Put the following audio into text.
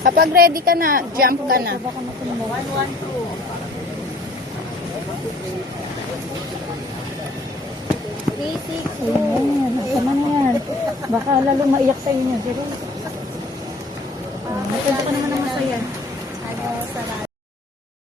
Kapag ready ka na, jump ka na. 112. Ayan, tama na yan. Baka lalo maiyak sa inyo. Pero, maganda ka na